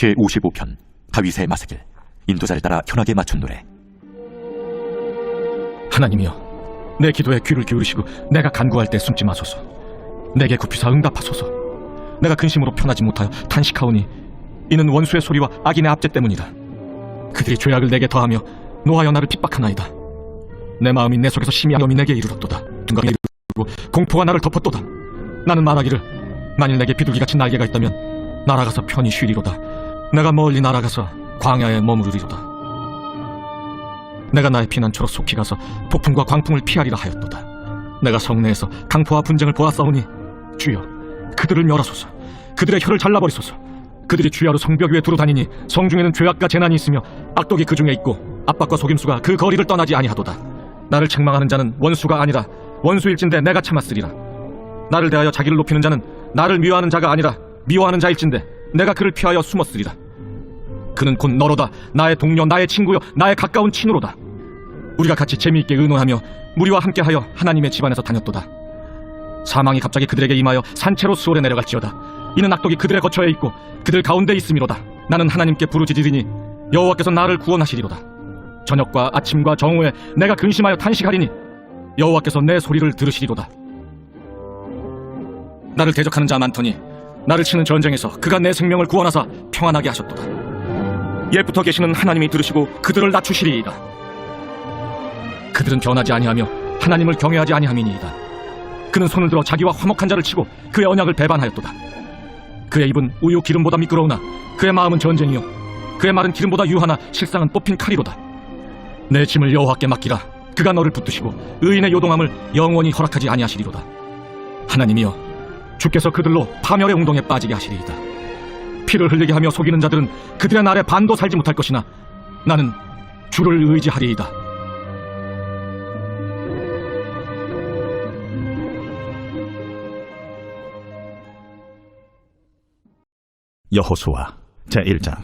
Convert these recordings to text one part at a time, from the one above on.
제55편 다윗의 마스길. 인도자를 따라 현악에 맞춘 노래. 하나님이여, 내 기도에 귀를 기울이시고 내가 간구할 때 숨지 마소서. 내게 굽히사 응답하소서. 내가 근심으로 편하지 못하여 탄식하오니 이는 원수의 소리와 악인의 압제 때문이다. 그들이 죄악을 내게 더하며 노하여 나를 핍박하나이다. 내 마음이 내 속에서 심히 염이 내게 이르렀도다. 둔감이 이르고 공포가 나를 덮었도다. 나는 말하기를 만일 내게 비둘기같이 날개가 있다면 날아가서 편히 쉬리로다. 내가 멀리 날아가서 광야에 머무르리로다. 내가 나의 피난처로 속히 가서 폭풍과 광풍을 피하리라 하였도다. 내가 성내에서 강포와 분쟁을 보았사오니 주여, 그들을 멸하소서. 그들의 혀를 잘라버리소서. 그들이 주야로 성벽 위에 두루 다니니 성중에는 죄악과 재난이 있으며 악독이 그 중에 있고 압박과 속임수가 그 거리를 떠나지 아니하도다. 나를 책망하는 자는 원수가 아니라 원수일진데 내가 참았으리라. 나를 대하여 자기를 높이는 자는 나를 미워하는 자가 아니라 미워하는 자일진데 내가 그를 피하여 숨었으리라. 그는 곧 너로다. 나의 동료, 나의 친구여, 나의 가까운 친우로다. 우리가 같이 재미있게 의논하며 무리와 함께하여 하나님의 집안에서 다녔도다. 사망이 갑자기 그들에게 임하여 산채로 수월에 내려갈지어다. 이는 악독이 그들의 거처에 있고 그들 가운데 있음이로다. 나는 하나님께 부르짖으리니 여호와께서 나를 구원하시리로다. 저녁과 아침과 정오에 내가 근심하여 탄식하리니 여호와께서 내 소리를 들으시리로다. 나를 대적하는 자 많더니 나를 치는 전쟁에서 그가 내 생명을 구원하사 평안하게 하셨도다. 옛부터 계시는 하나님이 들으시고 그들을 낮추시리이다. 그들은 변하지 아니하며 하나님을 경외하지 아니함이니이다. 그는 손을 들어 자기와 화목한 자를 치고 그의 언약을 배반하였도다. 그의 입은 우유 기름보다 미끄러우나 그의 마음은 전쟁이요 그의 말은 기름보다 유하나 실상은 뽑힌 칼이로다. 내 짐을 여호와께 맡기라. 그가 너를 붙드시고 의인의 요동함을 영원히 허락하지 아니하시리로다. 하나님이여, 주께서 그들로 파멸의 웅덩이에 빠지게 하시리이다. 피를 흘리게 하며 속이는 자들은 그들의 날에 반도 살지 못할 것이나 나는 주를 의지하리이다. 여호수아 제1장.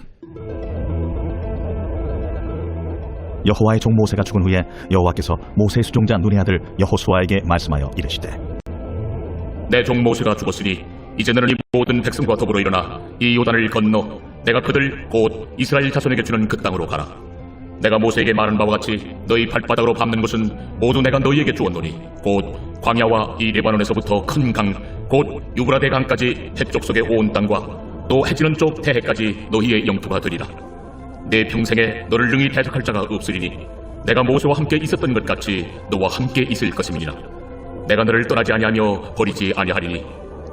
여호와의 종 모세가 죽은 후에 여호와께서 모세의 수종자 눈의 아들 여호수아에게 말씀하여 이르시되, 내 종 모세가 죽었으니 이제 너는 이 모든 백성과 더불어 일어나 이 요단을 건너 내가 그들 곧 이스라엘 자손에게 주는 그 땅으로 가라. 내가 모세에게 말한 바와 같이 너희 발바닥으로 밟는 곳은 모두 내가 너희에게 주었노니 곧 광야와 이 레바논에서부터 큰 강 곧 유브라데 강까지 해쪽 속의 온 땅과 또 해지는 쪽 태해까지 너희의 영토가 되리라. 내 평생에 너를 능히 대적할 자가 없으리니 내가 모세와 함께 있었던 것 같이 너와 함께 있을 것임이니라. 내가 너를 떠나지 아니하며 버리지 아니하리니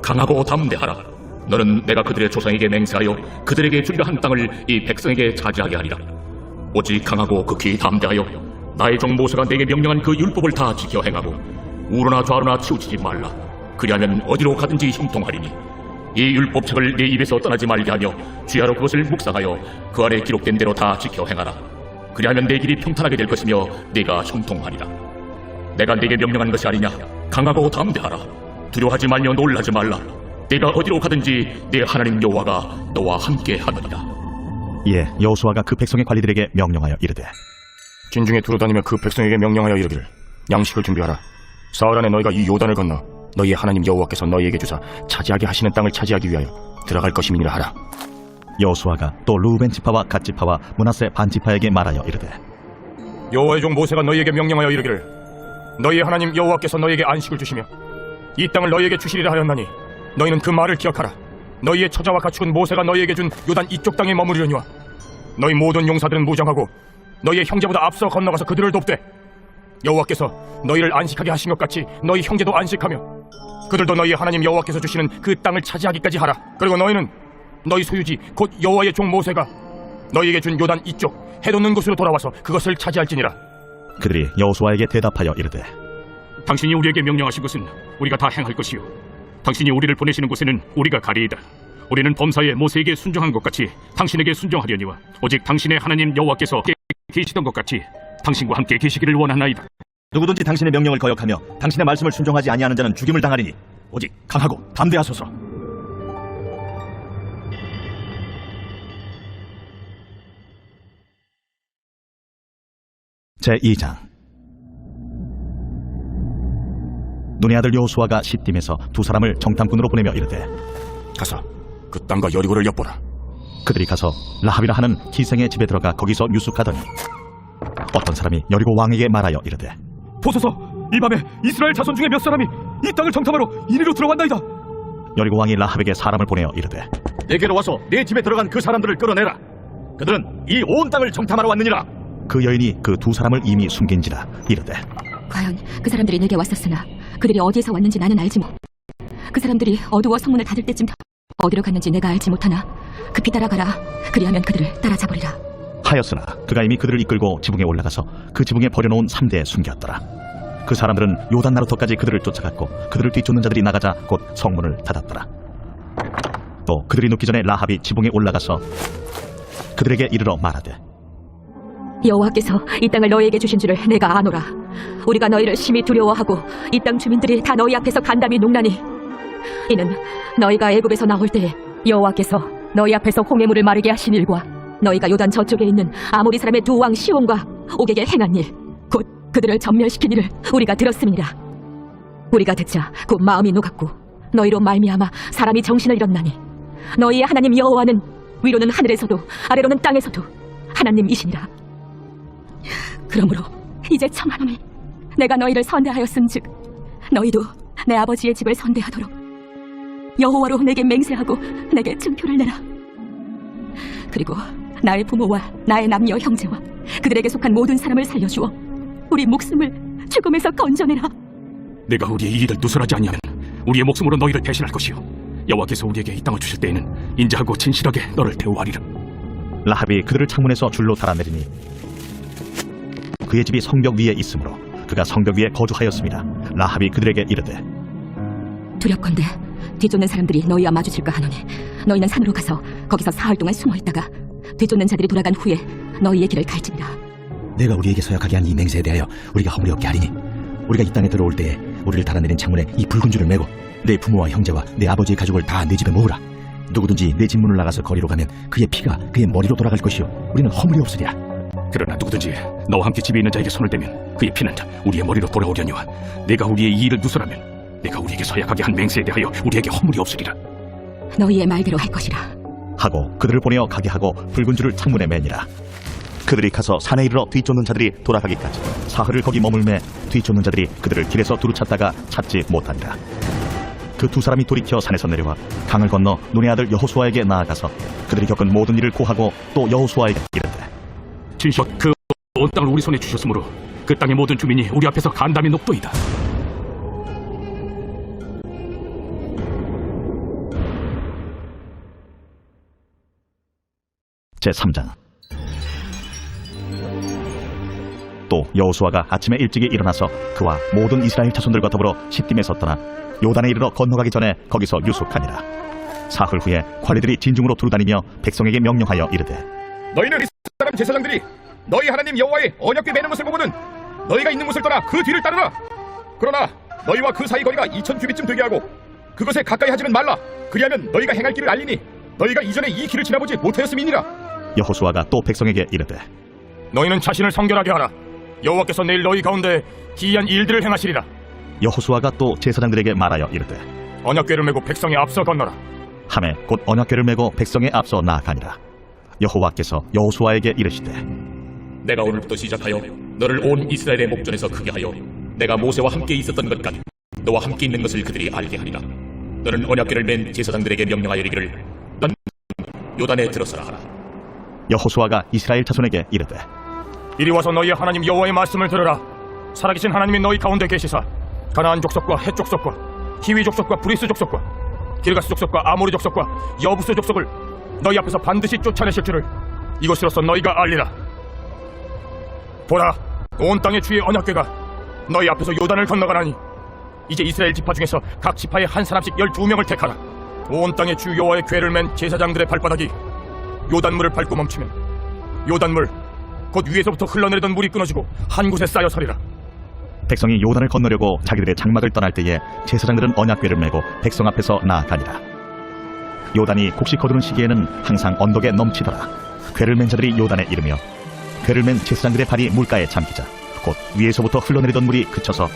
강하고 담대하라. 너는 내가 그들의 조상에게 맹세하여 그들에게 주리라 한 땅을 이 백성에게 차지하게 하리라. 오직 강하고 극히 담대하여 나의 종 모세가 내게 명령한 그 율법을 다 지켜 행하고 우로나 좌로나 치우치지 말라. 그리하면 어디로 가든지 형통하리니 이 율법책을 네 입에서 떠나지 말게 하며 주야로 그것을 묵상하여 그 안에 기록된 대로 다 지켜 행하라. 그리하면 내 길이 평탄하게 될 것이며 네가 형통하리라. 내가 네게 명령한 것이 아니냐. 강하고 담대하라. 두려워하지 말며 놀라지 말라. 네가 어디로 가든지 네 하나님 여호와가 너와 함께 하느니라. 이에 여호수아가 그 백성의 관리들에게 명령하여 이르되, 진중에 두루다니며 그 백성에게 명령하여 이르기를 양식을 준비하라. 사흘 안에 너희가 이 요단을 건너 너희의 하나님 여호와께서 너희에게 주사 차지하게 하시는 땅을 차지하기 위하여 들어갈 것임이니라 하라. 여호수아가 또 르우벤 지파와 갓 지파와 므낫세 반 지파에게 말하여 이르되, 여호와의 종 모세가 너희에게 명령하여 이르기를 너희의 하나님 여호와께서 너희에게 안식을 주시며 이 땅을 너희에게 주시리라 하였나니 너희는 그 말을 기억하라. 너희의 처자와 가축은 모세가 너희에게 준 요단 이쪽 땅에 머무르려니와 너희 모든 용사들은 무장하고 너희의 형제보다 앞서 건너가서 그들을 돕되 여호와께서 너희를 안식하게 하신 것 같이 너희 형제도 안식하며 그들도 너희 하나님 여호와께서 주시는 그 땅을 차지하기까지 하라. 그리고 너희는 너희 소유지 곧 여호와의 종 모세가 너희에게 준 요단 이쪽 해돋는 곳으로 돌아와서 그것을 차지할지니라. 그들이 여호수아에게 대답하여 이르되, 당신이 우리에게 명령하신 것은 우리가 다 행할 것이요 당신이 우리를 보내시는 곳에는 우리가 가리이다. 우리는 범사에 모세에게 순종한 것 같이 당신에게 순종하려니와 오직 당신의 하나님 여호와께서 계시던 것 같이 당신과 함께 계시기를 원하나이다. 누구든지 당신의 명령을 거역하며 당신의 말씀을 순종하지 아니하는 자는 죽임을 당하리니 오직 강하고 담대하소서. 제2장. 눈의 아들 여호수아가 시딤에서 두 사람을 정탐꾼으로 보내며 이르되, 가서 그 땅과 여리고를 엿보라. 그들이 가서 라합이라 하는 기생의 집에 들어가 거기서 유숙하더니 어떤 사람이 여리고 왕에게 말하여 이르되 보소서, 이 밤에 이스라엘 자손 중에 몇 사람이 이 땅을 정탐하러 이리로 들어왔나이다. 여리고 왕이 라합에게 사람을 보내어 이르되 내게로 와서 내 집에 들어간 그 사람들을 끌어내라. 그들은 이 온 땅을 정탐하러 왔느니라. 그 여인이 그 두 사람을 이미 숨긴지라 이르되 과연 그 사람들이 내게 왔었으나 그들이 어디에서 왔는지 나는 알지 못. 그 사람들이 어두워 성문을 닫을 때쯤 어디로 갔는지 내가 알지 못하나 급히 따라가라. 그리하면 그들을 따라잡으리라. 하였으나 그가 이미 그들을 이끌고 지붕에 올라가서 그 지붕에 버려놓은 삼대에 숨겼더라. 그 사람들은 요단 나루터까지 그들을 쫓아갔고 그들을 뒤쫓는 자들이 나가자 곧 성문을 닫았더라. 또 그들이 눕기 전에 라합이 지붕에 올라가서 그들에게 이르러 말하되 여호와께서 이 땅을 너희에게 주신 줄을 내가 아노라. 우리가 너희를 심히 두려워하고 이 땅 주민들이 다 너희 앞에서 간담이 녹나니 이는 너희가 애굽에서 나올 때에 여호와께서 너희 앞에서 홍해물을 마르게 하신 일과 너희가 요단 저쪽에 있는 아모리 사람의 두 왕 시온과 옥에게 행한 일 곧 그들을 전멸시킨 일을 우리가 들었음이니라. 우리가 듣자 곧 마음이 녹았고 너희로 말미암아 사람이 정신을 잃었나니 너희의 하나님 여호와는 위로는 하늘에서도 아래로는 땅에서도 하나님이시니라. 그러므로 이제 청하노니 내가 너희를 선대하였은즉 너희도 내 아버지의 집을 선대하도록 여호와로 내게 맹세하고 내게 증표를 내라. 그리고 나의 부모와 나의 남녀 형제와 그들에게 속한 모든 사람을 살려주어 우리 목숨을 죽음에서 건져내라. 내가 우리의 일을 누설하지 아니하면 우리의 목숨으로 너희를 대신할 것이요 여호와께서 우리에게 이 땅을 주실 때에는 인자하고 진실하게 너를 대우하리라. 라합이 그들을 창문에서 줄로 달아내리니 그의 집이 성벽 위에 있으므로 그가 성벽 위에 거주하였습니다. 라합이 그들에게 이르되 두렵건대 뒤쫓는 사람들이 너희와 마주칠까 하노니 너희는 산으로 가서 거기서 사흘 동안 숨어 있다가 뒤쫓는 자들이 돌아간 후에 너희의 길을 갈지니라. 내가 우리에게 서약하게 한 이 맹세에 대하여 우리가 허물이 없게 하리니 우리가 이 땅에 들어올 때에 우리를 달아내린 창문에 이 붉은 줄을 메고 내 부모와 형제와 내 아버지의 가족을 다 내 집에 모으라. 누구든지 내 집 문을 나가서 거리로 가면 그의 피가 그의 머리로 돌아갈 것이요 우리는 허물이 없으리라. 그러나 누구든지 너와 함께 집에 있는 자에게 손을 대면 그의 피는 우리의 머리로 돌아오려니와 내가 우리의 이 일을 누설하면 내가 우리에게 서약하게 한 맹세에 대하여 우리에게 허물이 없으리라. 너희의 말대로 할 것이라. 하고 그들을 보내어 가게 하고 붉은 줄을 창문에 매니라. 그들이 가서 산에 이르러 뒤쫓는 자들이 돌아가기까지 사흘을 거기 머물매 뒤쫓는 자들이 그들을 길에서 두루 찾다가 찾지 못하니라. 그 두 사람이 돌이켜 산에서 내려와 강을 건너 눈의 아들 여호수아에게 나아가서 그들이 겪은 모든 일을 고하고 또 여호수아에게 이르되 진실로 그 온 땅을 우리 손에 주셨으므로 그 땅의 모든 주민이 우리 앞에서 간담이 녹도이다. 제3장. 또 여호수아가 아침에 일찍이 일어나서 그와 모든 이스라엘 자손들과 더불어 시딤에 섰더나 요단에 이르러 건너가기 전에 거기서 유숙하니라. 사흘 후에 관리들이 진중으로 두루다니며 백성에게 명령하여 이르되 너희는 이스라엘 제사장들이 너희 하나님 여호와의 언약궤 매는 것을 보고는 너희가 있는 곳을 떠나 그 뒤를 따르라. 그러나 너희와 그 사이 거리가 2000규빗쯤 되게 하고 그것에 가까이 하지는 말라. 그리하면 너희가 행할 길을 알리니 너희가 이전에 이 길을 지나보지 못하였음이니라. 여호수아가 또 백성에게 이르되 너희는 자신을 성결하게 하라. 여호와께서 내일 너희 가운데 기이한 일들을 행하시리라. 여호수아가 또 제사장들에게 말하여 이르되 언약궤를 메고 백성의 앞서 건너라. 하매 곧 언약궤를 메고 백성의 앞서 나아가니라. 여호와께서 여호수아에게 이르시되 내가 오늘부터 시작하여 너를 온 이스라엘의 목전에서 크게 하여 내가 모세와 함께 있었던 것까지 너와 함께 있는 것을 그들이 알게 하리라. 너는 언약궤를 맨 제사장들에게 명령하여 이르기를 넌 요단에 들어서라 하라. 여호수아가 이스라엘 자손에게 이르되 이리 와서 너희의 하나님 여호와의 말씀을 들으라. 살아계신 하나님이 너희 가운데 계시사 가나안 족속과 헷 족속과 히위 족속과 브리스 족속과 길가스 족속과 아모리 족속과 여부스 족속을 너희 앞에서 반드시 쫓아내실 줄을 이것으로서 너희가 알리라. 보라, 온 땅의 주의 언약궤가 너희 앞에서 요단을 건너가라니 이제 이스라엘 지파 중에서 각 지파에 한 사람씩 12명을 택하라. 온 땅의 주 여호와의 궤를 맨 제사장들의 발바닥이 요단물을 밟고 멈추면 요단물 곧 위에서부터 흘러내리던 물이 끊어지고 한 곳에 쌓여 서리라. 백성이 요단을 건너려고 자기들의 장막을 떠날 때에 제사장들은 언약궤를 메고 백성 앞에서 나아가니라. 요단이 곡식 거두는 시기에는 항상 언덕에 넘치더라. 궤를 맨 자들이 요단에 이르며 궤를 맨 제사장들의 발이 물가에 잠기자 곧 위에서부터 흘러내리던 물이 그쳐서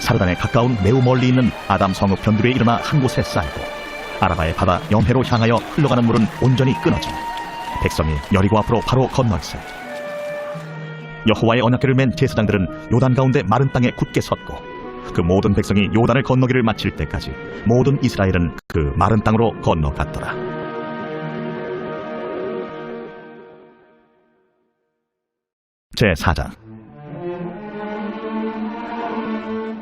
사르단에 가까운 매우 멀리 있는 아담 성읍 변두리에 일어나 한 곳에 쌓이고 아라바의 바다 영해로 향하여 흘러가는 물은 온전히 끊어지니 백성이 여리고 앞으로 바로 건널세. 여호와의 언약궤를 맨 제사장들은 요단 가운데 마른 땅에 굳게 섰고 그 모든 백성이 요단을 건너기를 마칠 때까지 모든 이스라엘은 그 마른 땅으로 건너갔더라. 제4장.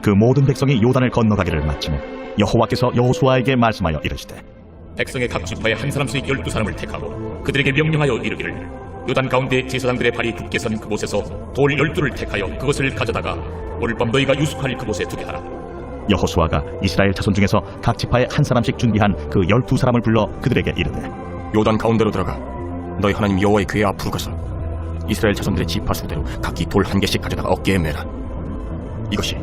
그 모든 백성이 요단을 건너가기를 마치며 여호와께서 여호수아에게 말씀하여 이르시되 백성의 각 지파에 한 사람씩 12사람을 택하고 그들에게 명령하여 이르기를 요단 가운데 제사장들의 발이 굳게 선 그곳에서 돌 12를 택하여 그것을 가져다가 오늘 밤 너희가 유숙할 그곳에 두게 하라. 여호수아가 이스라엘 자손 중에서 각 지파에 한 사람씩 준비한 그 12사람을 불러 그들에게 이르되 요단 가운데로 들어가 너희 하나님 여호와의 궤 앞으로 가서 이스라엘 자손들의 지파 수대로 각기 돌 1개씩 가져다가 어깨에 매라. 이것이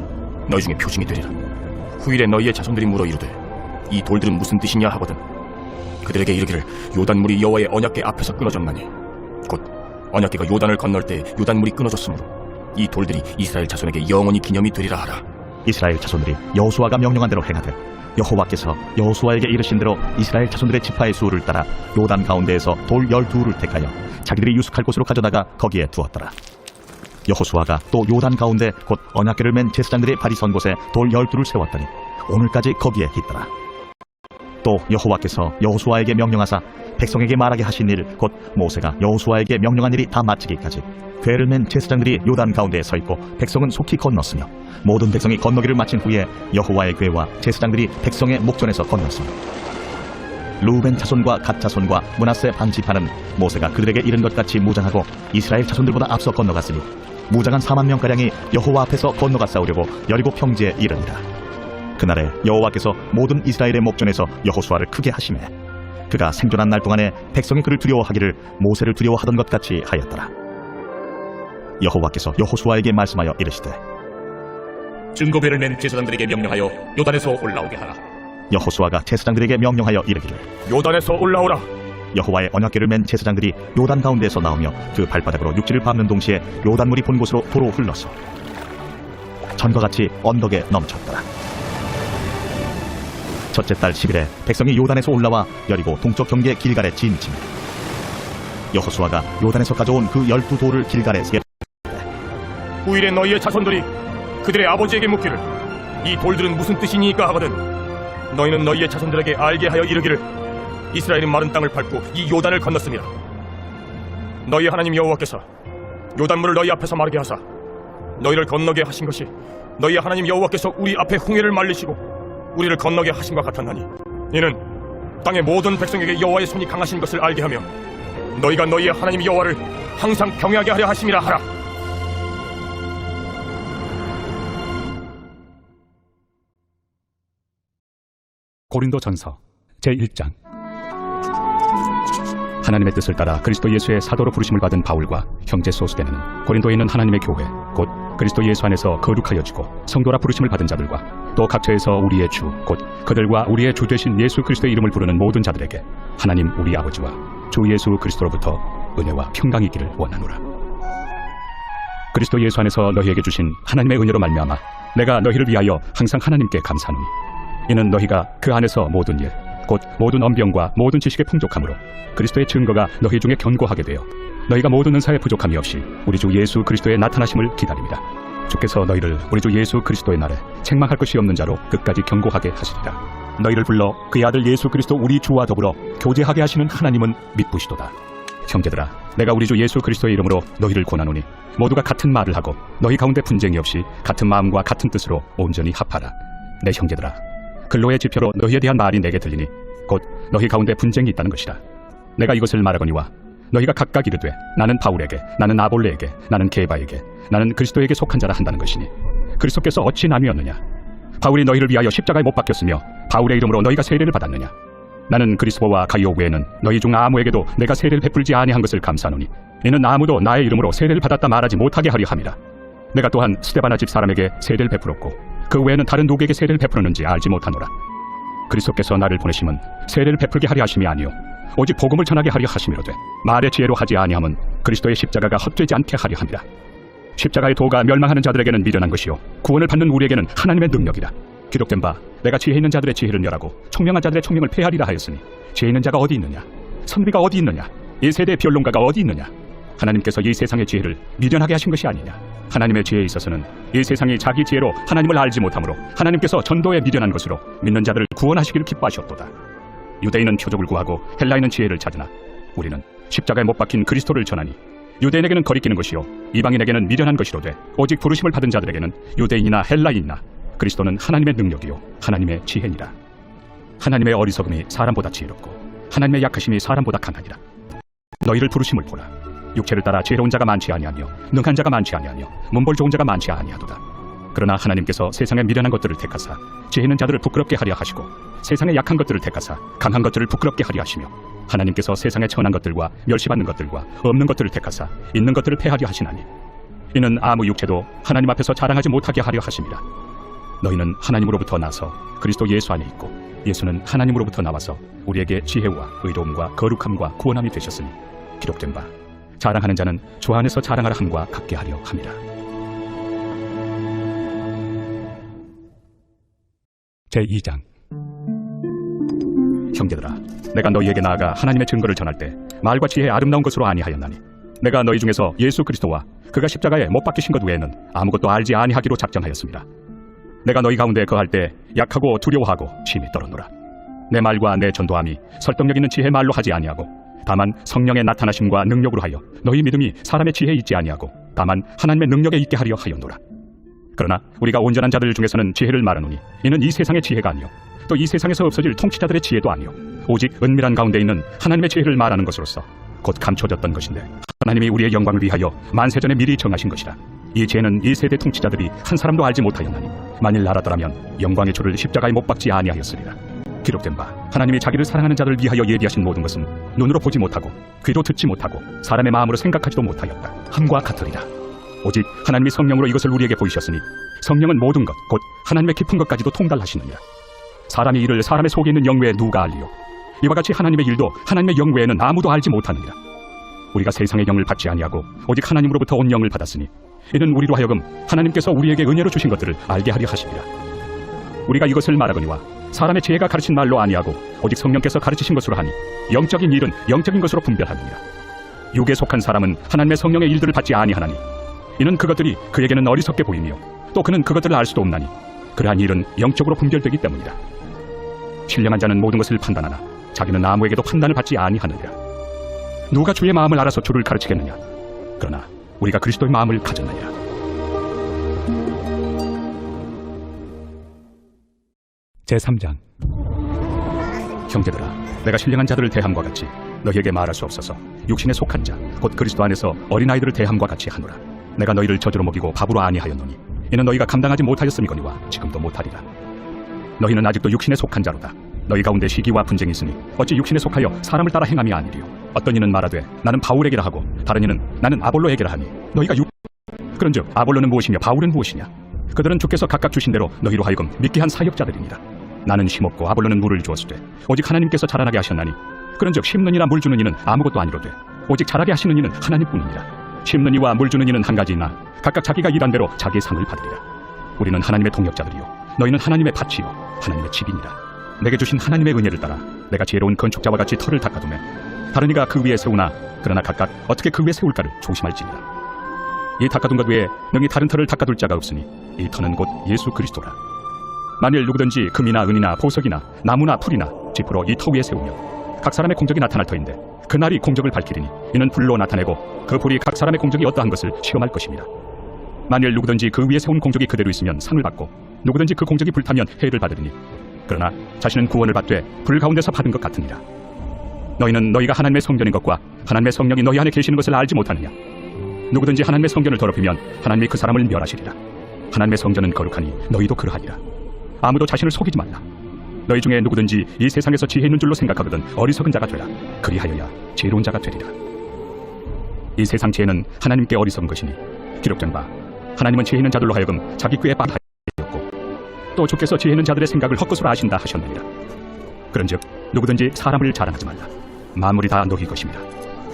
너희 중에 표징이 되리라. 후일에 너희의 자손들이 물어 이르되 이 돌들은 무슨 뜻이냐 하거든 그들에게 이르기를 요단물이 여호와의 언약궤 앞에서 끊어졌나니 곧 언약궤가 요단을 건널 때 요단물이 끊어졌으므로 이 돌들이 이스라엘 자손에게 영원히 기념이 되리라 하라. 이스라엘 자손들이 여호수아가 명령한 대로 행하되 여호와께서 여호수아에게 이르신 대로 이스라엘 자손들의 지파의 수를 따라 요단 가운데에서 돌 12를 택하여 자기들이 유숙할 곳으로 가져다가 거기에 두었더라. 여호수아가 또 요단 가운데 곧 언약궤를 맨 제사장들의 발이 선 곳에 돌 12를 세웠더니 오늘까지 거기에 있더라. 또 여호와께서 여호수아에게 명령하사 백성에게 말하게 하신 일 곧 모세가 여호수아에게 명령한 일이 다 마치기까지 궤를 맨 제사장들이 요단 가운데에 서 있고 백성은 속히 건넜으며 모든 백성이 건너기를 마친 후에 여호와의 궤와 제사장들이 백성의 목전에서 건넜으며 루벤 자손과 갓 자손과 므낫세 반 지파는 모세가 그들에게 이른 것 같이 무장하고 이스라엘 자손들보다 앞서 건너갔으니 무장한 4만 명가량이 여호와 앞에서 건너가 싸우려고 여리고 평지에 이르니라. 그날에 여호와께서 모든 이스라엘의 목전에서 여호수아를 크게 하시매 그가 생존한 날 동안에 백성이 그를 두려워하기를 모세를 두려워하던 것 같이 하였더라. 여호와께서 여호수아에게 말씀하여 이르시되 증거궤를 맨 제사장들에게 명령하여 요단에서 올라오게 하라. 여호수아가 제사장들에게 명령하여 이르기를 요단에서 올라오라. 여호와의 언약궤를 맨 제사장들이 요단 가운데에서 나오며 그 발바닥으로 육지를 밟는 동시에 요단물이 본 곳으로 도로 흘러서 전과 같이 언덕에 넘쳤더라. 첫째 달 10일에 백성이 요단에서 올라와 여리고 동쪽 경계 길갈에 진치며 여호수아가 요단에서 가져온 그 12돌을 길갈에 세웠다. 후일에 너희의 자손들이 그들의 아버지에게 묻기를 이 돌들은 무슨 뜻이니까 하거든 너희는 너희의 자손들에게 알게 하여 이르기를 이스라엘은 마른 땅을 밟고 이 요단을 건넜습니다. 너희 하나님 여호와께서 요단물을 너희 앞에서 마르게 하사 너희를 건너게 하신 것이 너희 하나님 여호와께서 우리 앞에 홍해를 말리시고 우리를 건너게 하신 것 같았나니 이는 땅의 모든 백성에게 여호와의 손이 강하신 것을 알게 하며 너희가 너희의 하나님 여호와를 항상 경외하게 하려 하심이라 하라. 고린도전서 제1장. 하나님의 뜻을 따라 그리스도 예수의 사도로 부르심을 받은 바울과 형제 소수대는 고린도에 있는 하나님의 교회 곧 그리스도 예수 안에서 거룩하여지고 성도라 부르심을 받은 자들과 또 각처에서 우리의 주 곧 그들과 우리의 주 되신 예수 그리스도의 이름을 부르는 모든 자들에게 하나님 우리 아버지와 주 예수 그리스도로부터 은혜와 평강이 있기를 원하노라. 그리스도 예수 안에서 너희에게 주신 하나님의 은혜로 말미암아 내가 너희를 위하여 항상 하나님께 감사하노니 이는 너희가 그 안에서 모든 일 곧 모든 언병과 모든 지식의 풍족함으로 그리스도의 증거가 너희 중에 견고하게 되어 너희가 모든 은사에 부족함이 없이 우리 주 예수 그리스도의 나타나심을 기다립니다. 주께서 너희를 우리 주 예수 그리스도의 날에 책망할 것이 없는 자로 끝까지 견고하게 하시리라. 너희를 불러 그의 아들 예수 그리스도 우리 주와 더불어 교제하게 하시는 하나님은 미쁘시도다. 형제들아, 내가 우리 주 예수 그리스도의 이름으로 너희를 권하노니 모두가 같은 말을 하고 너희 가운데 분쟁이 없이 같은 마음과 같은 뜻으로 온전히 합하라. 내 형제들아, 근로의 지표로 너희에 대한 말이 내게 들리니 곧 너희 가운데 분쟁이 있다는 것이라. 내가 이것을 말하거니와 너희가 각각 이르되 나는 바울에게, 나는 아볼레에게, 나는 게바에게, 나는 그리스도에게 속한 자라 한다는 것이니 그리스도께서 어찌 나뉘었느냐? 바울이 너희를 위하여 십자가에 못 박혔으며 바울의 이름으로 너희가 세례를 받았느냐? 나는 그리스도와 가이오 외에는 너희 중 아무에게도 내가 세례를 베풀지 아니한 것을 감사하노니 이는 아무도 나의 이름으로 세례를 받았다 말하지 못하게 하려 함이라. 내가 또한 스데바나 집 사람에게 세례를 베풀었고 그 외에는 다른 누구에게 세례를 베푸는지 알지 못하노라. 그리스도께서 나를 보내심은 세례를 베풀게 하려 하심이 아니요 오직 복음을 전하게 하려 하심이로되 말의 지혜로 하지 아니함은 그리스도의 십자가가 헛되지 않게 하려 함이라. 십자가의 도가 멸망하는 자들에게는 미련한 것이요 구원을 받는 우리에게는 하나님의 능력이라. 기록된 바 내가 지혜 있는 자들의 지혜를 멸하고 총명한 자들의 총명을 폐하리라 하였으니 지혜 있는 자가 어디 있느냐? 선비가 어디 있느냐? 이 세대 변론가가 어디 있느냐? 하나님께서 이 세상의 지혜를 미련하게 하신 것이 아니냐? 하나님의 지혜에 있어서는 이 세상이 자기 지혜로 하나님을 알지 못하므로 하나님께서 전도에 미련한 것으로 믿는 자들을 구원하시기를 기뻐하셨도다. 유대인은 표적을 구하고 헬라인은 지혜를 찾으나 우리는 십자가에 못 박힌 그리스도를 전하니 유대인에게는 거리끼는 것이요 이방인에게는 미련한 것이로되 오직 부르심을 받은 자들에게는 유대인이나 헬라인이나 그리스도는 하나님의 능력이요 하나님의 지혜니라. 하나님의 어리석음이 사람보다 지혜롭고 하나님의 약하심이 사람보다 강하니라. 너희를 부르심을 보라. 육체를 따라 지혜로운 자가 많지 아니하며 능한 자가 많지 아니하며 문벌 좋은 자가 많지 아니하도다. 그러나 하나님께서 세상에 미련한 것들을 택하사 지혜 있는 자들을 부끄럽게 하려 하시고 세상에 약한 것들을 택하사 강한 것들을 부끄럽게 하려 하시며 하나님께서 세상에 천한 것들과 멸시받는 것들과 없는 것들을 택하사 있는 것들을 패하려 하시나니 이는 아무 육체도 하나님 앞에서 자랑하지 못하게 하려 하심이라. 너희는 하나님으로부터 나서 그리스도 예수 안에 있고 예수는 하나님으로부터 나와서 우리에게 지혜와 의로움과 거룩함과 구원함이 되셨으니 기록된 바 자랑하는 자는 주 안에서 자랑하라 함과 같게 하려 함이라. 제2장. 형제들아, 내가 너희에게 나아가 하나님의 증거를 전할 때 말과 지혜의 아름다운 것으로 아니하였나니 내가 너희 중에서 예수 그리스도와 그가 십자가에 못 박히신 것 외에는 아무것도 알지 아니하기로 작정하였습니다. 내가 너희 가운데 거할 때 약하고 두려워하고 심히 떨었노라. 내 말과 내 전도함이 설득력 있는 지혜의 말로 하지 아니하고 다만 성령의 나타나심과 능력으로 하여 너희 믿음이 사람의 지혜에 있지 아니하고 다만 하나님의 능력에 있게 하려 하였노라. 그러나 우리가 온전한 자들 중에서는 지혜를 말하노니 이는 이 세상의 지혜가 아니요 또 이 세상에서 없어질 통치자들의 지혜도 아니요 오직 은밀한 가운데 있는 하나님의 지혜를 말하는 것으로서 곧 감춰졌던 것인데 하나님이 우리의 영광을 위하여 만세전에 미리 정하신 것이라. 이 지혜는 이 세대 통치자들이 한 사람도 알지 못하였나니 만일 알았더라면 영광의 주를 십자가에 못 박지 아니하였으리라. 기록된 바 하나님이 자기를 사랑하는 자를 위하여 예비하신 모든 것은 눈으로 보지 못하고 귀로 듣지 못하고 사람의 마음으로 생각하지도 못하였다 함과 같으리라. 오직 하나님이 성령으로 이것을 우리에게 보이셨으니 성령은 모든 것 곧 하나님의 깊은 것까지도 통달하시느니라. 사람의 일을 사람의 속에 있는 영 외에 누가 알리요? 이와 같이 하나님의 일도 하나님의 영 외에는 아무도 알지 못하느니라. 우리가 세상의 영을 받지 아니하고 오직 하나님으로부터 온 영을 받았으니 이는 우리로 하여금 하나님께서 우리에게 은혜로 주신 것들을 알게 하려 하심이라. 우리가 이것을 말하거니와 사람의 지혜가 가르친 말로 아니하고 오직 성령께서 가르치신 것으로 하니 영적인 일은 영적인 것으로 분별하느니라. 육에 속한 사람은 하나님의 성령의 일들을 받지 아니하나니 이는 그것들이 그에게는 어리석게 보이며 또 그는 그것들을 알 수도 없나니 그러한 일은 영적으로 분별되기 때문이라. 신령한 자는 모든 것을 판단하나 자기는 아무에게도 판단을 받지 아니하느니라. 누가 주의 마음을 알아서 주를 가르치겠느냐? 그러나 우리가 그리스도의 마음을 가졌느니라. 제3장. 형제들아, 내가 신령한 자들을 대함과 같이 너희에게 말할 수 없어서 육신에 속한 자 곧 그리스도 안에서 어린아이들을 대함과 같이 하노라. 내가 너희를 저주로 먹이고 밥으로 아니하였노니 이는 너희가 감당하지 못하였음이거니와 지금도 못하리라. 너희는 아직도 육신에 속한 자로다. 너희 가운데 시기와 분쟁이 있으니 어찌 육신에 속하여 사람을 따라 행함이 아니리요. 어떤 이는 말하되 나는 바울에게라 하고 다른 이는 나는 아볼로에게라 하니 너희가 그런즉 아볼로는 무엇이며 바울은 무엇이냐? 그들은 주께서 각각 주신 대로 너희로 하여금 믿게 한 사역자들이니라. 나는 심었고 아볼로는 물을 주었으되 오직 하나님께서 자라나게 하셨나니 그런즉 심는 이나 물 주는 이는 아무것도 아니로되 오직 자라게 하시는 이는 하나님뿐이니라. 심는 이와 물 주는 이는 한 가지이나 각각 자기가 일한 대로 자기의 상을 받으리라. 우리는 하나님의 동역자들이요 너희는 하나님의 밭이요 하나님의 집이니라. 내게 주신 하나님의 은혜를 따라 내가 지혜로운 건축자와 같이 터를 닦아두매 다른 이가 그 위에 세우나 그러나 각각 어떻게 그 위에 세울까를 조심할지니라. 이 닦아둔 것 외에 능히 다른 터를 닦아둘 자가 없으니 이 터는 곧 예수 그리스도라. 만일 누구든지 금이나 은이나 보석이나 나무나 풀이나 짚으로 이 터 위에 세우면 각 사람의 공적이 나타날 터인데 그날이 공적을 밝히리니 이는 불로 나타내고 그 불이 각 사람의 공적이 어떠한 것을 시험할 것입니다. 만일 누구든지 그 위에 세운 공적이 그대로 있으면 상을 받고 누구든지 그 공적이 불타면 해를 받으리니 그러나 자신은 구원을 받되 불 가운데서 받은 것 같으니라. 너희는 너희가 하나님의 성전인 것과 하나님의 성령이 너희 안에 계시는 것을 알지 못하느냐? 누구든지 하나님의 성전을 더럽히면 하나님이 그 사람을 멸하시리라. 하나님의 성전은 거룩하니 너희도 그러하리라. 아무도 자신을 속이지 말라. 너희 중에 누구든지 이 세상에서 지혜 있는 줄로 생각하거든 어리석은 자가 되라. 그리하여야 지혜로운 자가 되리라. 이 세상 지혜는 하나님께 어리석은 것이니 기록된 바 하나님은 지혜 있는 자들로 하여금 자기 꾀에 빠하였고 또 주께서 지혜 있는 자들의 생각을 헛것으로 아신다 하셨느니라. 그런즉 누구든지 사람을 자랑하지 말라. 만물이 다 너희 것입니다.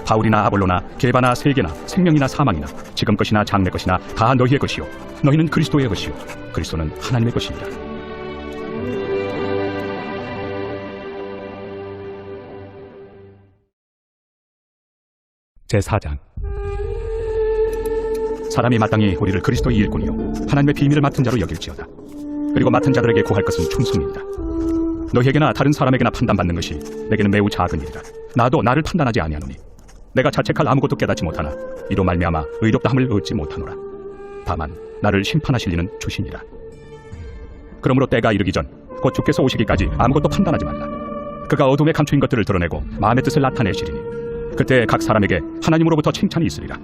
바울이나 아볼로나 게바나 세계나 생명이나 사망이나 지금 것이나 장래 것이나 다 너희의 것이요 너희는 그리스도의 것이요 그리스도는 하나님의 것입니다. 제4장. 사람이 마땅히 우리를 그리스도의 일꾼이요 하나님의 비밀을 맡은 자로 여길지어다. 그리고 맡은 자들에게 구할 것은 충성이다. 너희에게나 다른 사람에게나 판단받는 것이 내게는 매우 작은 일이라. 나도 나를 판단하지 아니하노니 내가 자책할 아무것도 깨닫지 못하나 이로 말미암아 의롭다함을 얻지 못하노라. 다만 나를 심판하실 이는 주시니라. 그러므로 때가 이르기 전 곧 주께서 오시기까지 아무것도 판단하지 말라. 그가 어둠에 감추인 것들을 드러내고 마음의 뜻을 나타내시리니 그때 각 사람에게 하나님으로부터 칭찬이 있으리라.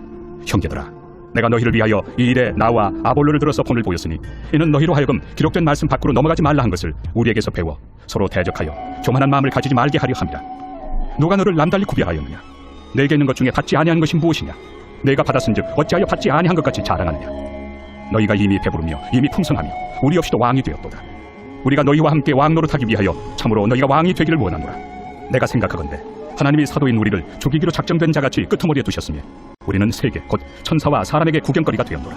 형제들아, 내가 너희를 위하여 이 일에 나와 아볼로를 들어서 본을 보였으니 이는 너희로 하여금 기록된 말씀 밖으로 넘어가지 말라 한 것을 우리에게서 배워 서로 대적하여 교만한 마음을 가지지 말게 하려 함이라. 누가 너를 남달리 구별하였느냐? 내게 있는 것 중에 받지 아니한 것이 무엇이냐? 내가 받았은즉 어찌하여 받지 아니한 것 같이 자랑하느냐? 너희가 이미 배부르며 이미 풍성하며 우리 없이도 왕이 되었도다. 우리가 너희와 함께 왕 노릇하기 위하여 참으로 너희가 왕이 되기를 원하노라. 내가 생각하건대 하나님이 사도인 우리를 죽이기로 작정된 자같이 끄트머리에 두셨으며 우리는 세계 곧 천사와 사람에게 구경거리가 되었노라.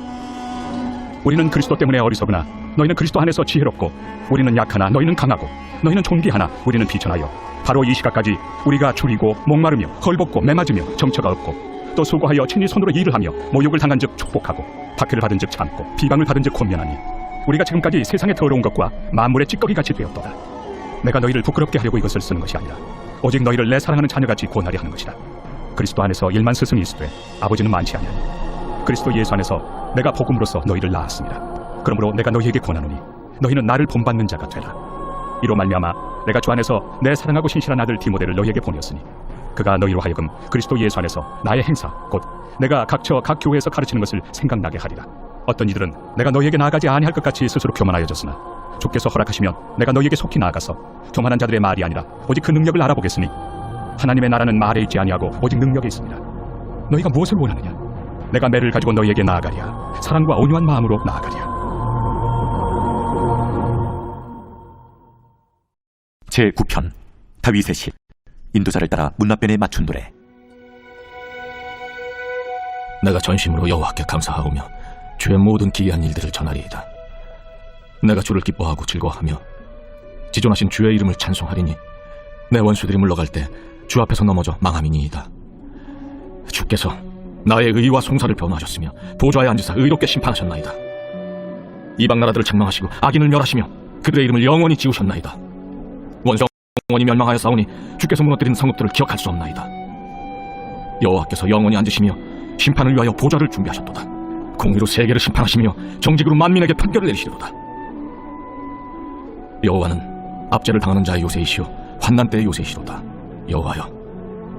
우리는 그리스도 때문에 어리석으나 너희는 그리스도 안에서 지혜롭고 우리는 약하나 너희는 강하고 너희는 존귀하나 우리는 비천하여 바로 이 시각까지 우리가 줄이고 목마르며 헐벗고 매맞으며 정처가 없고 또 수고하여 친히 손으로 일을 하며 모욕을 당한 즉 축복하고 박해를 받은 즉 참고 비방을 받은 즉 권면하니 우리가 지금까지 세상에 더러운 것과 만물의 찌꺼기같이 되었도다. 내가 너희를 부끄럽게 하려고 이것을 쓰는 것이 아니라 오직 너희를 내 사랑하는 자녀같이 구원하려 하는 것이다. 그리스도 안에서 1만 스승이 있으되 아버지는 많지 아니하니 그리스도 예수 안에서 내가 복음으로써 너희를 낳았습니다. 그러므로 내가 너희에게 권하노니 너희는 나를 본받는 자가 되라. 이로 말미암아 내가 주 안에서 내 사랑하고 신실한 아들 디모데를 너희에게 보냈으니 그가 너희로 하여금 그리스도 예수 안에서 나의 행사 곧 내가 각처 각 교회에서 가르치는 것을 생각나게 하리라. 어떤 이들은 내가 너희에게 나아가지 아니할 것 같이 스스로 교만하여졌으나 주께서 허락하시면 내가 너희에게 속히 나아가서 교만한 자들의 말이 아니라 오직 그 능력을 알아보겠으니 하나님의 나라는 말에 있지 아니하고 오직 능력에 있습니다. 너희가 무엇을 원하느냐? 내가 매를 가지고 너희에게 나아가랴. 사랑과 온유한 마음으로 나아가랴. 제9편 다윗의 시. 인도자를 따라 문나변에 맞춘 노래. 내가 전심으로 여호와께 감사하오며 주의 모든 기이한 일들을 전하리이다. 내가 주를 기뻐하고 즐거워하며 지존하신 주의 이름을 찬송하리니 내 원수들이 물러갈 때 주 앞에서 넘어져 망함이니이다. 주께서 나의 의와 송사를 변호하셨으며 보좌에 앉으사 의롭게 심판하셨나이다. 이방 나라들을 책망하시고 악인을 멸하시며 그들의 이름을 영원히 지우셨나이다. 원수 영원히 멸망하였사오니 주께서 무너뜨린 성읍들을 기억할 수 없나이다. 여호와께서 영원히 앉으시며 심판을 위하여 보좌를 준비하셨도다. 공의로 세계를 심판하시며 정직으로 만민에게 판결을 내리시리로다. 여호와는 압제를 당하는 자의 요새이시오 환난 때의 요새이시로다. 여호와여,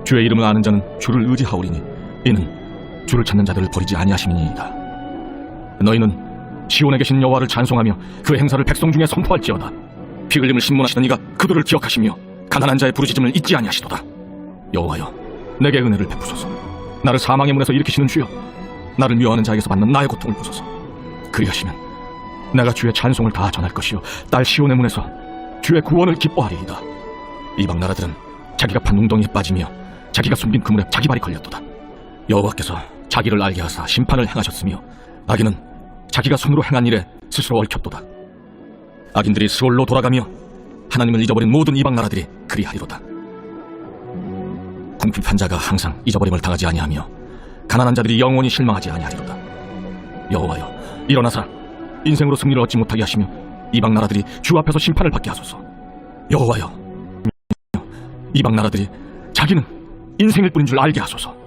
주의 이름을 아는 자는 주를 의지하오리니 이는 주를 찾는 자들을 버리지 아니하심이니이다. 너희는 시온에 계신 여호와를 찬송하며 그 행사를 백성 중에 선포할지어다. 피 흘림을 신문하시는 이가 그들을 기억하시며 가난한 자의 부르짖음을 잊지 아니하시도다. 여호와여, 내게 은혜를 베푸소서. 나를 사망의 문에서 일으키시는 주여, 나를 미워하는 자에게서 받는 나의 고통을 보소서. 그리하시면 내가 주의 찬송을 다 전할 것이요 딸 시온의 문에서 주의 구원을 기뻐하리이다. 이방 나라들은 자기가 판 웅덩이에 빠지며 자기가 숨긴 그물에 자기 발이 걸렸도다. 여호와께서 자기를 알게 하사 심판을 행하셨으며 악인은 자기가 손으로 행한 일에 스스로 얽혔도다. 악인들이 스올로 돌아가며 하나님을 잊어버린 모든 이방 나라들이 그리하리로다. 궁핍한 자가 항상 잊어버림을 당하지 아니하며 가난한 자들이 영원히 실망하지 아니하리로다. 여호와여, 일어나사 인생으로 승리를 얻지 못하게 하시며 이방 나라들이 주 앞에서 심판을 받게 하소서. 여호와여, 이방 나라들이 자기는 인생일 뿐인 줄 알게 하소서.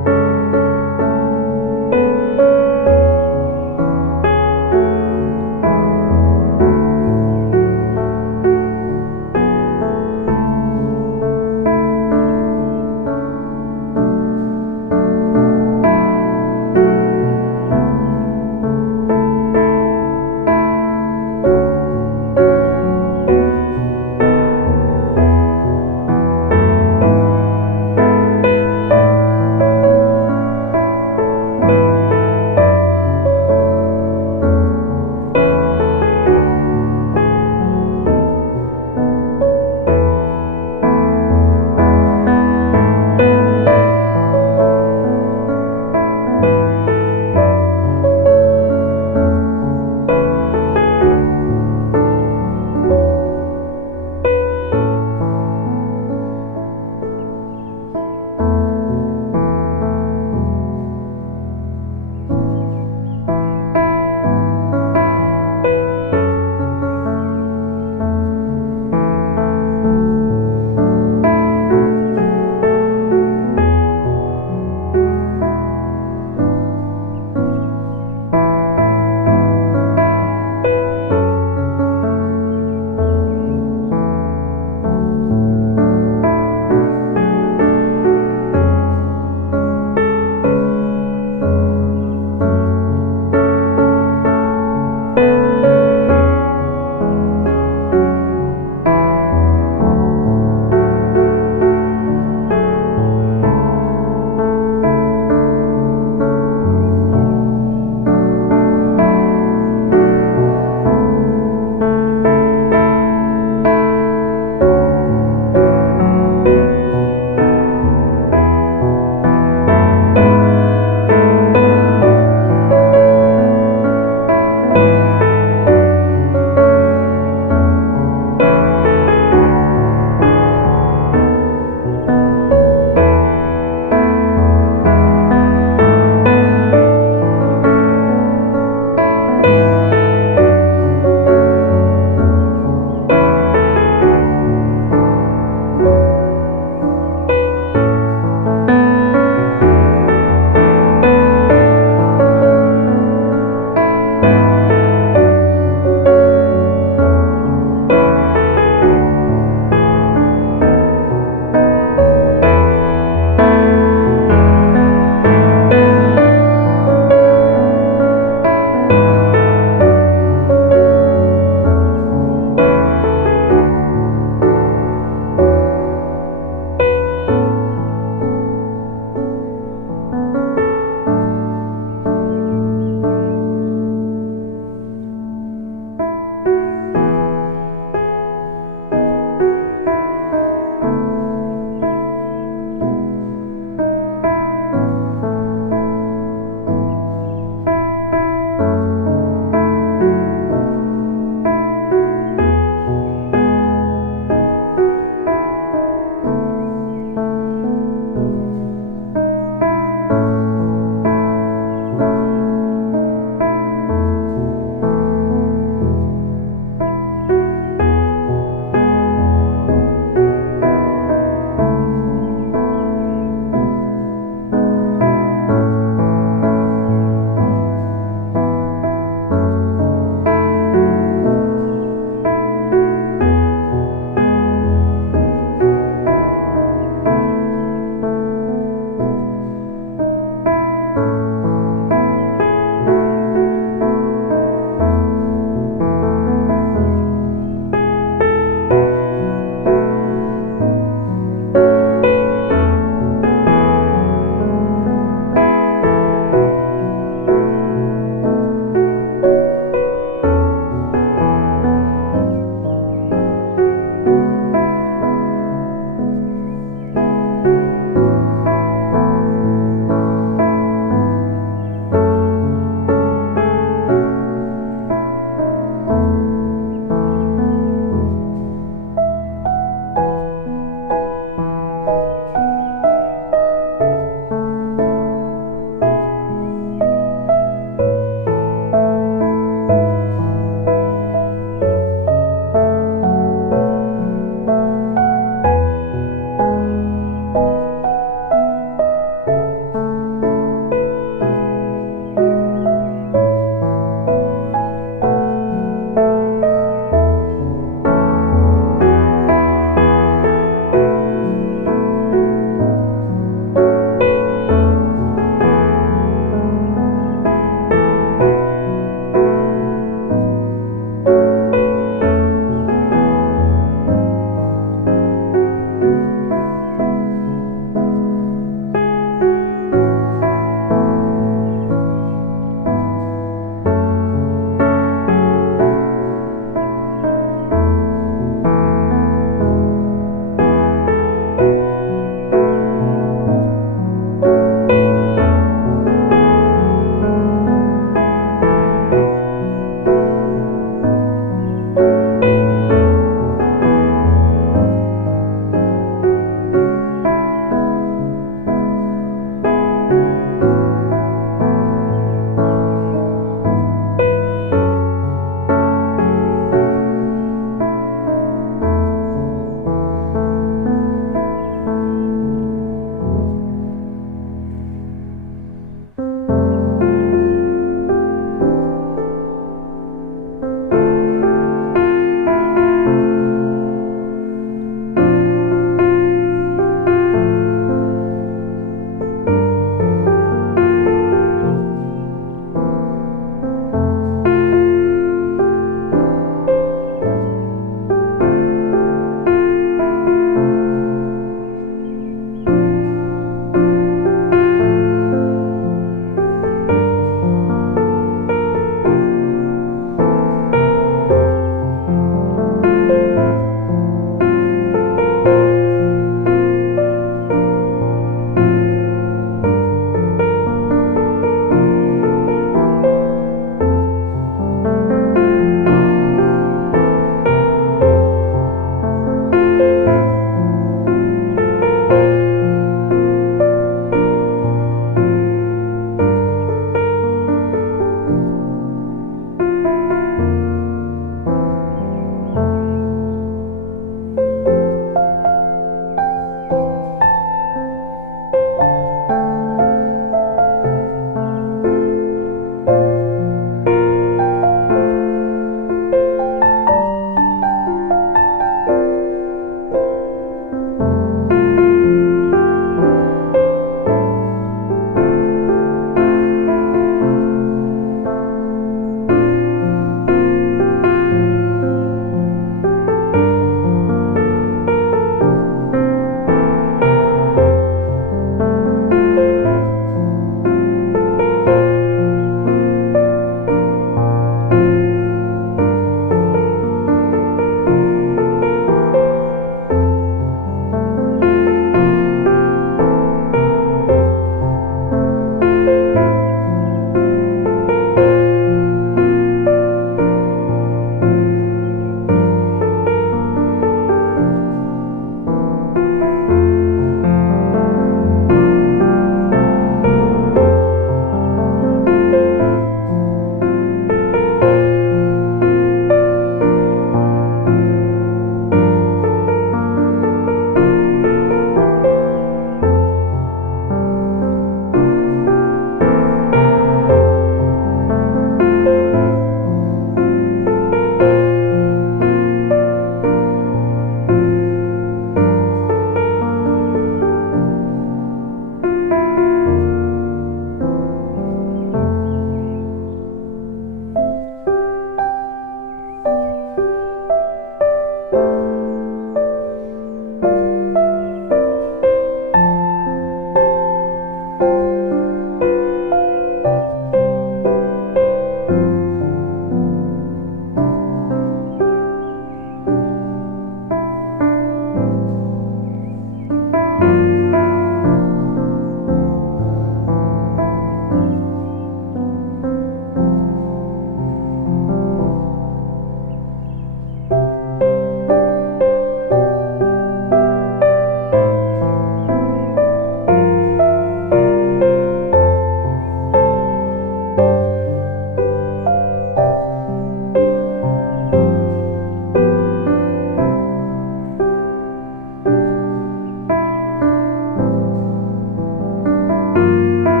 주